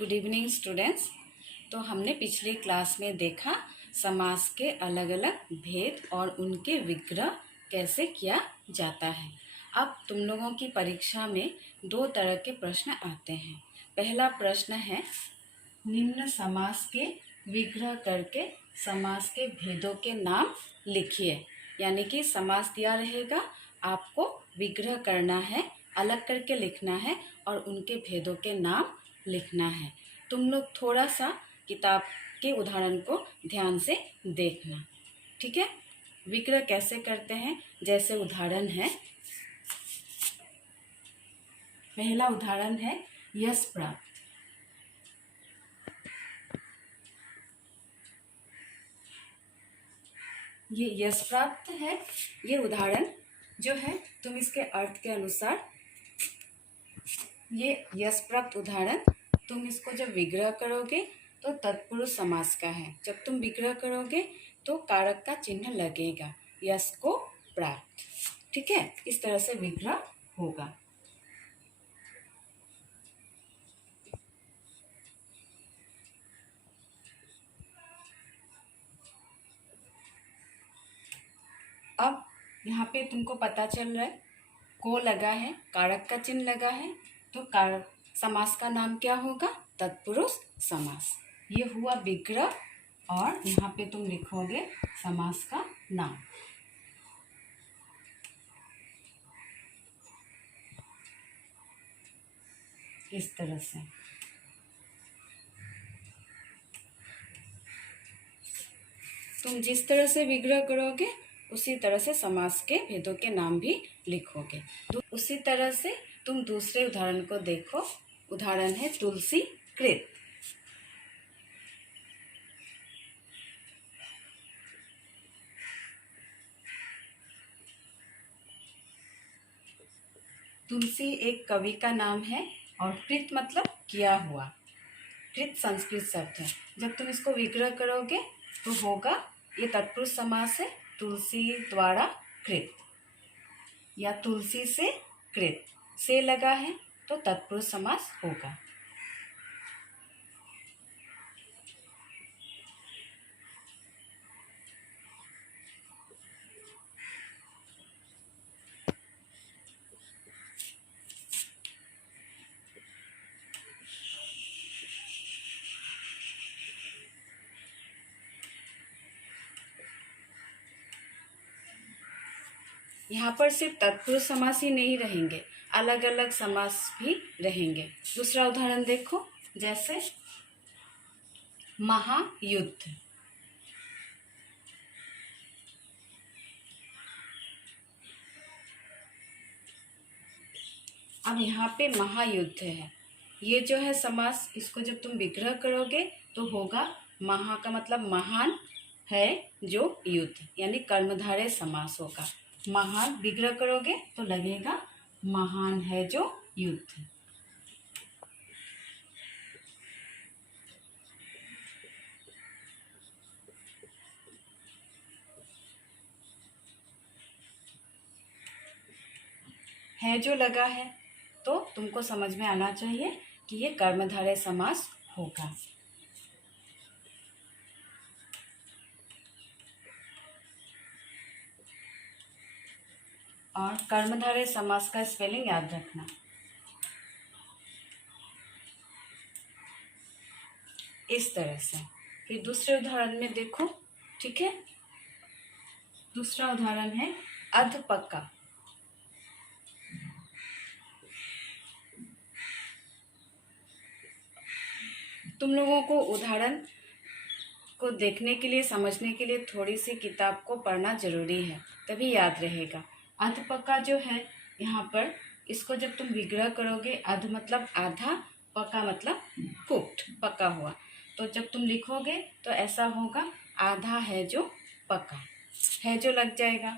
Good evening students. तो हमने पिछली क्लास में देखा समास के अलग अलग भेद और उनके विग्रह कैसे किया जाता है। अब तुम लोगों की परीक्षा में दो तरह के प्रश्न आते हैं। पहला प्रश्न है निम्न समास के विग्रह करके समास के भेदों के नाम लिखिए। यानी कि समास दिया रहेगा, आपको विग्रह करना है, अलग करके लिखना है और उनके भेदों के नाम लिखना है। तुम लोग थोड़ा सा किताब के उदाहरण को ध्यान से देखना, ठीक है। विग्रह कैसे करते हैं, जैसे उदाहरण है, पहला उदाहरण है यश प्राप्त। ये यश प्राप्त है। ये उदाहरण जो है तुम इसके अर्थ के अनुसार, ये यश प्राप्त उदाहरण तुम इसको जब विग्रह करोगे तो तत्पुरुष समास का है। जब तुम विग्रह करोगे तो कारक का चिन्ह लगेगा, यश को प्राप्त, ठीक है। इस तरह से विग्रह होगा। अब यहाँ पे तुमको पता चल रहा है, को लगा है, कारक का चिन्ह लगा है, तो कारक समास का नाम क्या होगा, तत्पुरुष समास। ये हुआ विग्रह और यहाँ पे तुम लिखोगे समास का नाम। इस तरह से तुम जिस तरह से विग्रह करोगे उसी तरह से समास के भेदों के नाम भी लिखोगे। उसी तरह से तुम दूसरे उदाहरण को देखो। उदाहरण है तुलसी कृत। तुलसी एक कवि का नाम है और कृत मतलब किया हुआ। कृत संस्कृत शब्द है। जब तुम इसको विग्रह करोगे तो होगा, ये तत्पुरुष समास है, तुलसी द्वारा कृत या तुलसी से कृत, से लगा है तो तत्पुरुष समास होगा। यहाँ पर सिर्फ तत्पुरुष समास ही नहीं रहेंगे, अलग अलग समास भी रहेंगे। दूसरा उदाहरण देखो, जैसे महायुद्ध। अब यहाँ पे महायुद्ध है, ये जो है समास, इसको जब तुम विग्रह करोगे तो होगा, महा का मतलब महान है जो युद्ध, यानी कर्मधारय समास होगा। महान विग्रह करोगे तो लगेगा महान है जो युद्ध। है जो लगा है तो तुमको समझ में आना चाहिए कि ये कर्मधारय समास होगा। और कर्मधारय समास का स्पेलिंग याद रखना। इस तरह से फिर दूसरे उदाहरण में देखो, ठीक है। दूसरा उदाहरण है अधपक्का। तुम लोगों को उदाहरण को देखने के लिए, समझने के लिए थोड़ी सी किताब को पढ़ना जरूरी है, तभी याद रहेगा। अधपक्का जो है, यहाँ पर इसको जब तुम विग्रह करोगे, अध मतलब आधा, पका मतलब कुक्ड, पका हुआ, तो जब तुम लिखोगे तो ऐसा होगा, आधा है जो पका, है जो लग जाएगा।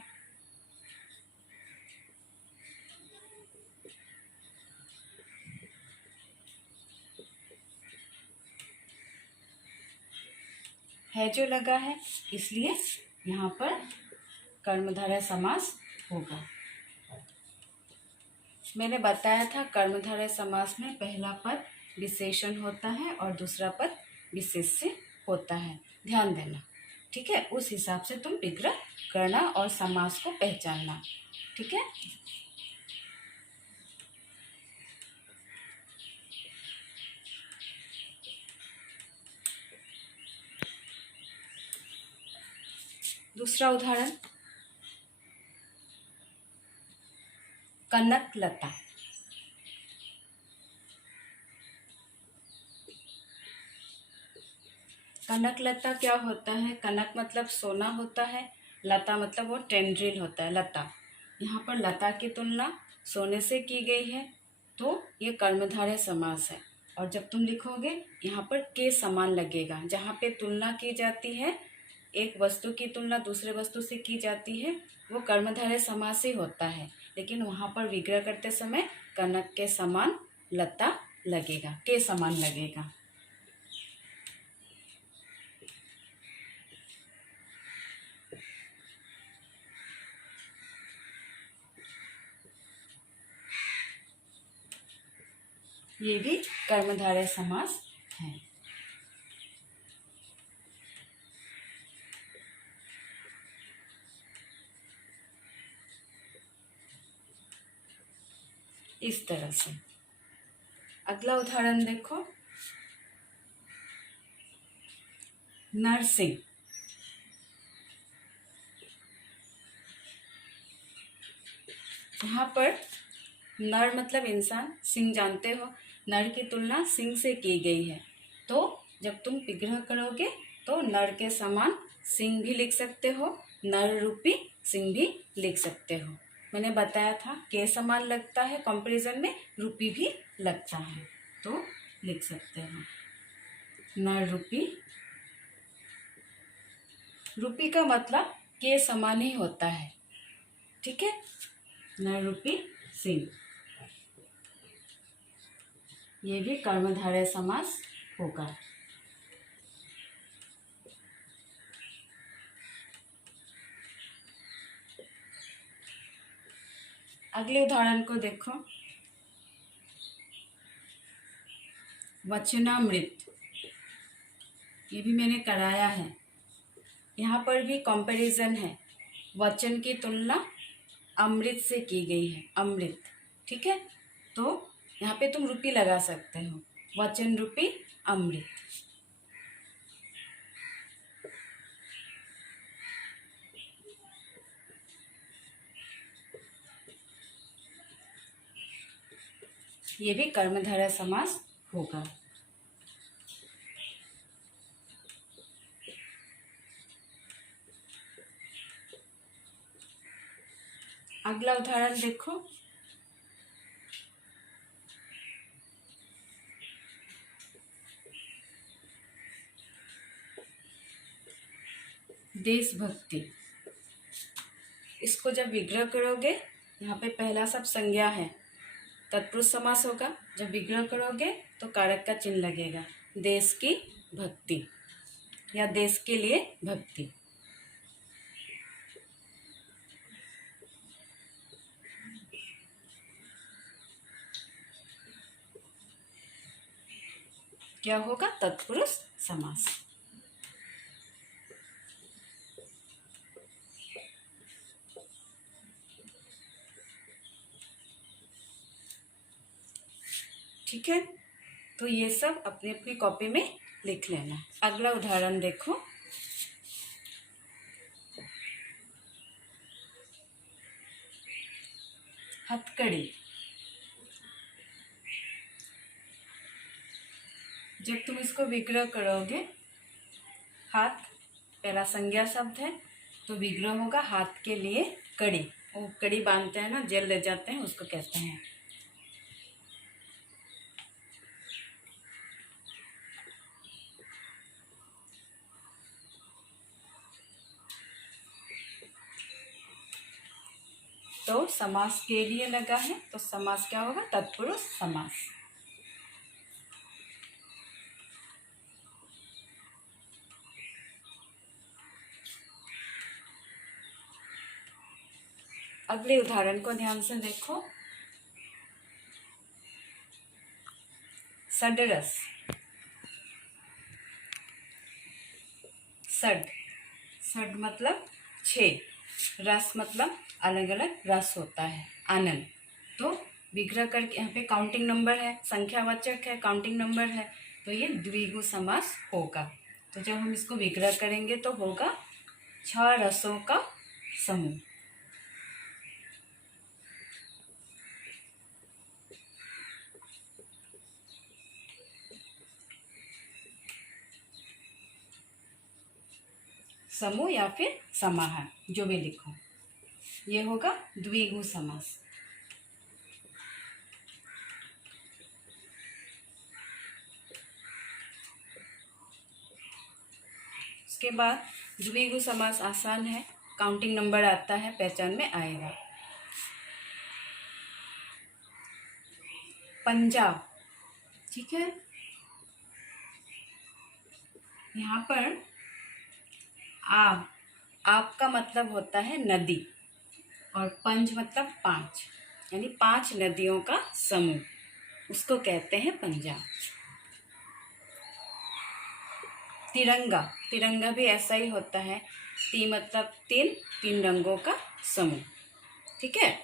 है जो लगा है, इसलिए यहाँ पर कर्मधारय समास होगा। मैंने बताया था कर्मधारय समास में पहला पद विशेषण होता है और दूसरा पद विशेष्य होता है, ध्यान देना। ठीक है, उस हिसाब से तुम विग्रह करना और समास को पहचानना। ठीक है, दूसरा उदाहरण, कनक लता। कनक लता क्या होता है? कनक मतलब सोना होता है, लता मतलब वो टेंड्रिल होता है, लता। यहाँ पर लता की तुलना सोने से की गई है, तो ये कर्मधारय समास है। और जब तुम लिखोगे यहाँ पर के समान लगेगा। जहाँ पे तुलना की जाती है, एक वस्तु की तुलना दूसरे वस्तु से की जाती है, वो कर्मधारय समास ही होता है। लेकिन वहाँ पर विग्रह करते समय कनक के समान लता लगेगा, के समान लगेगा। ये भी कर्मधारय समास है। इस तरह से। अगला उदाहरण देखो, नरसिंह। यहाँ पर नर मतलब इंसान, सिंह जानते हो, नर की तुलना सिंह से की गई है। तो जब तुम विग्रह करोगे तो नर के समान सिंह भी लिख सकते हो, नर रूपी सिंह भी लिख सकते हो। मैंने बताया था के समान लगता है, कंपैरिजन में रूपी भी लगता है, तो लिख सकते हो नर रूपी। रूपी का मतलब के समान ही होता है। ठीक है, नर रूपी सिंह, ये भी कर्मधारय समास होगा। अगले उदाहरण को देखो, वचनामृत। ये भी मैंने कराया है। यहाँ पर भी कंपैरिजन है, वचन की तुलना अमृत से की गई है, अमृत। ठीक है, तो यहाँ पे तुम रूपी लगा सकते हो, वचन रूपी अमृत। ये भी कर्मधारय समास होगा। अगला उदाहरण देखो, देशभक्ति। इसको जब विग्रह करोगे, यहाँ पे पहला सब संज्ञा है, तत्पुरुष समास होगा। जब विग्रह करोगे तो कारक का चिन्ह लगेगा, देश की भक्ति या देश के लिए भक्ति। क्या होगा? तत्पुरुष समास। ठीक है, तो ये सब अपनी अपनी कॉपी में लिख लेना। अगला उदाहरण देखो, हथकड़ी। जब तुम इसको विग्रह करोगे, हाथ पहला संज्ञा शब्द है, तो विग्रह होगा हाथ के लिए कड़ी। वो कड़ी बांधते हैं ना, जेल ले जाते हैं, उसको कहते हैं। तो समास के लिए लगा है, तो समास क्या होगा? तत्पुरुष समास। अगले उदाहरण को ध्यान से देखो, सडरस, सड, सड मतलब 6, रस मतलब अलग अलग रस होता है, आनंद। तो विग्रह करके यहाँ पे काउंटिंग नंबर है, संख्यावाचक है, काउंटिंग नंबर है, तो ये द्विगु समास होगा। तो जब हम इसको विग्रह करेंगे तो होगा 6 रसों का समूह। समूह या फिर समाहार, जो भी लिखो, ये होगा द्विगु समास। उसके बाद द्विगु समास आसान है, काउंटिंग नंबर आता है, पहचान में आएगा। पंजाब, ठीक है, यहाँ पर आप का मतलब होता है नदी, और पंज मतलब 5, यानी 5 नदियों का समूह, उसको कहते हैं पंजाब। तिरंगा, तिरंगा भी ऐसा ही होता है, मतलब 3 रंगों का समूह, ठीक है।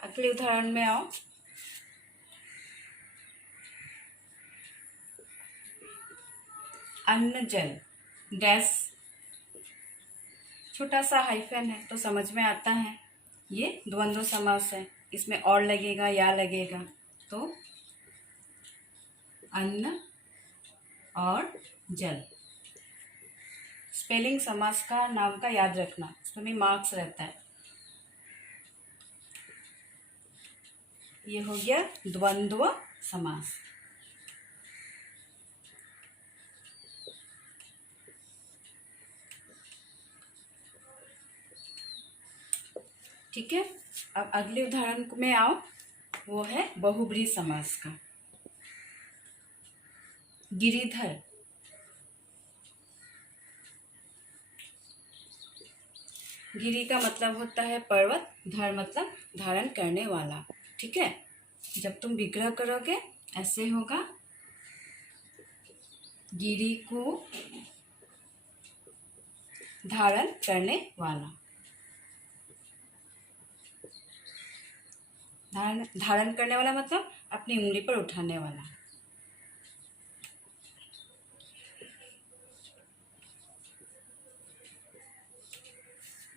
अगले उदाहरण में आओ। अन्न जल डैश, छोटा सा हाइफन है तो समझ में आता है, ये द्वंद्व समास है, इसमें और लगेगा या लगेगा, तो अन्न और जल। स्पेलिंग समास का नाम का याद रखना, इसमें मार्क्स रहता है। ये हो गया द्वंद्व समास। ठीक है, अब अगले उदाहरण में आओ, वो है बहुब्रीहि समास का। गिरिधर, गिरि का मतलब होता है पर्वत, धर मतलब धारण करने वाला, ठीक है। जब तुम विग्रह करोगे ऐसे होगा, गिरि को धारण करने वाला, धारण करने वाला मतलब अपनी उंगली पर उठाने वाला।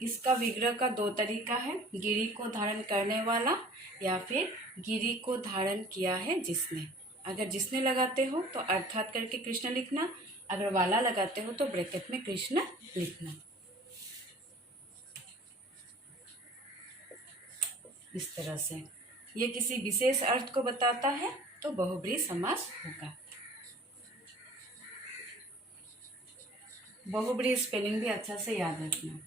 इसका विग्रह का 2 तरीका है, गिरि को धारण करने वाला या फिर गिरि को धारण किया है जिसने। अगर जिसने लगाते हो तो अर्थात करके कृष्ण लिखना, अगर वाला लगाते हो तो ब्रैकेट में कृष्ण लिखना, इस तरह से। ये किसी विशेष अर्थ को बताता है तो बहुब्रीहि समास होगा। बहुब्रीहि स्पेलिंग भी अच्छा से याद रखना।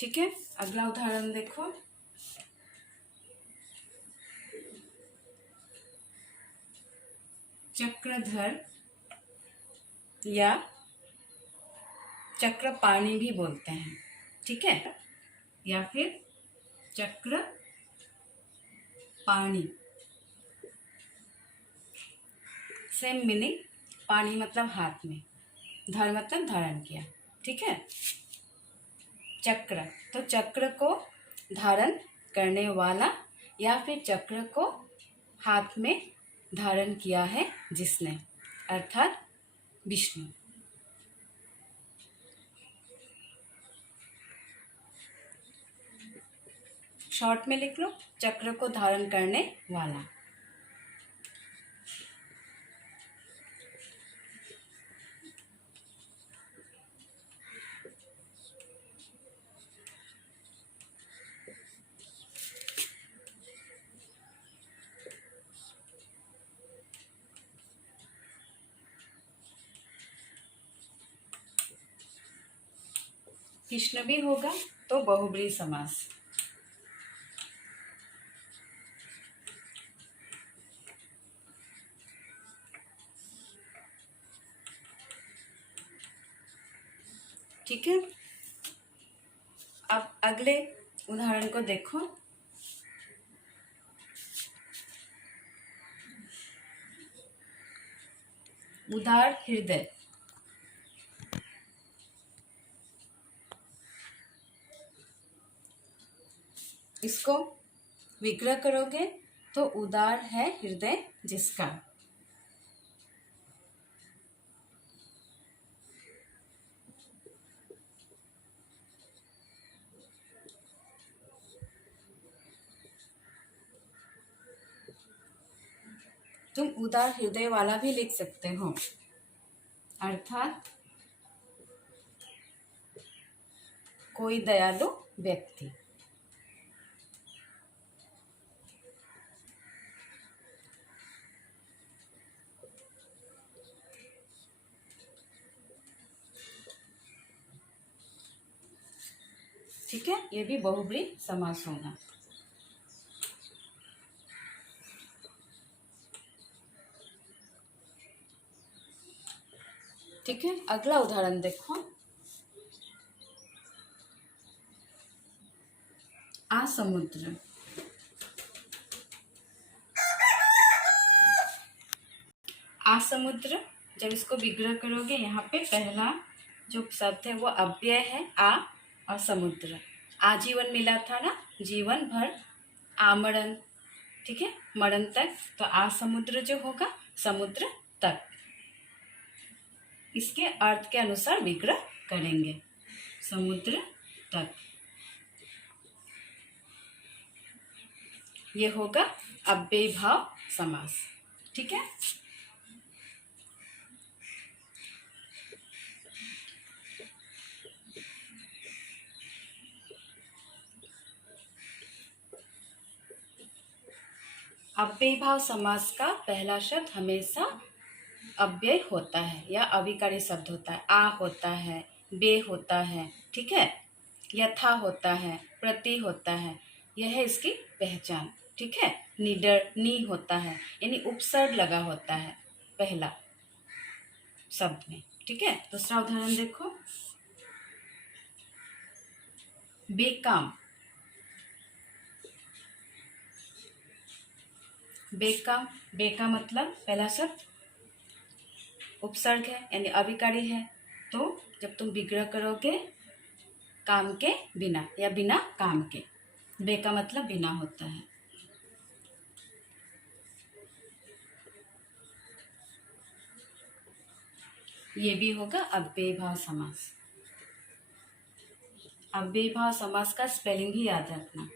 ठीक है, अगला उदाहरण देखो। चक्रधर या चक्रपाणि भी बोलते हैं, ठीक है, या फिर चक्रपाणि, सेम मीनिंग। पाणी मतलब हाथ में, धर मतलब धारण किया, ठीक है। चक्र, तो चक्र को धारण करने वाला या फिर चक्र को हाथ में धारण किया है जिसने, अर्थात विष्णु। शॉर्ट में लिख लो, चक्र को धारण करने वाला। कृष्ण भी होगा तो बहुब्रीहि समास। ठीक है, अब अगले उदाहरण को देखो। उदार हृदय। इसको विग्रह करोगे तो उदार है हृदय जिसका। तुम उदार हृदय वाला भी लिख सकते हो, अर्थात कोई दयालु व्यक्ति। ठीक है, ये भी बहुब्रीहि समास होगा। ठीक है, अगला उदाहरण देखो। आसमुद्र। आसमुद्र, जब इसको विग्रह करोगे, यहाँ पे पहला जो शब्द है वो अव्यय है आ, और समुद्र आजीवन मिला था ना, जीवन भर, आमरण, ठीक है, मरण तक, तो आसमुद्र जो होगा समुद्र तक। इसके अर्थ के अनुसार विग्रह करेंगे, समुद्र तक। ये होगा अव्ययी भाव समास। ठीक है, अव्ययी भाव समास का पहला शब्द हमेशा अव्यय होता है या अविकारी शब्द होता है। आ होता है, बे होता है, ठीक है, यथा होता है, प्रति होता है, यह है इसकी पहचान। ठीक है, निडर, नी होता है, यानी उपसर्ग लगा होता है पहला शब्द में। ठीक है, दूसरा उदाहरण देखो। बेकाम। बेकाम, बेका मतलब पहला शब्द उपसर्ग है यानी अविकारी है, तो जब तुम विग्रह करोगे काम के बिना या बिना काम के, बेका मतलब बिना होता है। ये भी होगा अव्ययी भाव समास। अव्ययी भाव समास का स्पेलिंग भी याद रखना।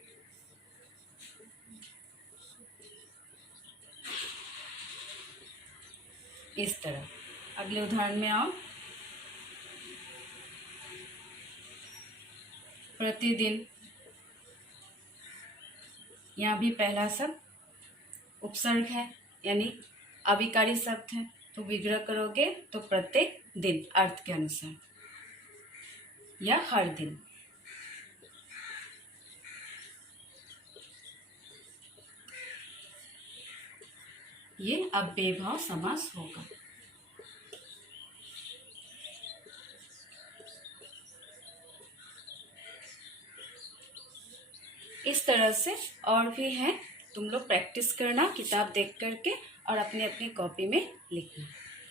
इस तरह। अगले उदाहरण में आओ। प्रतिदिन, यहाँ भी पहला शब्द उपसर्ग है यानी अविकारी शब्द है, तो विग्रह करोगे तो प्रत्येक दिन अर्थ के अनुसार या हर दिन। ये अव्ययी भाव समास होगा। इस तरह से और भी है, तुम लोग प्रैक्टिस करना किताब देख करके और अपनी अपनी कॉपी में लिखना।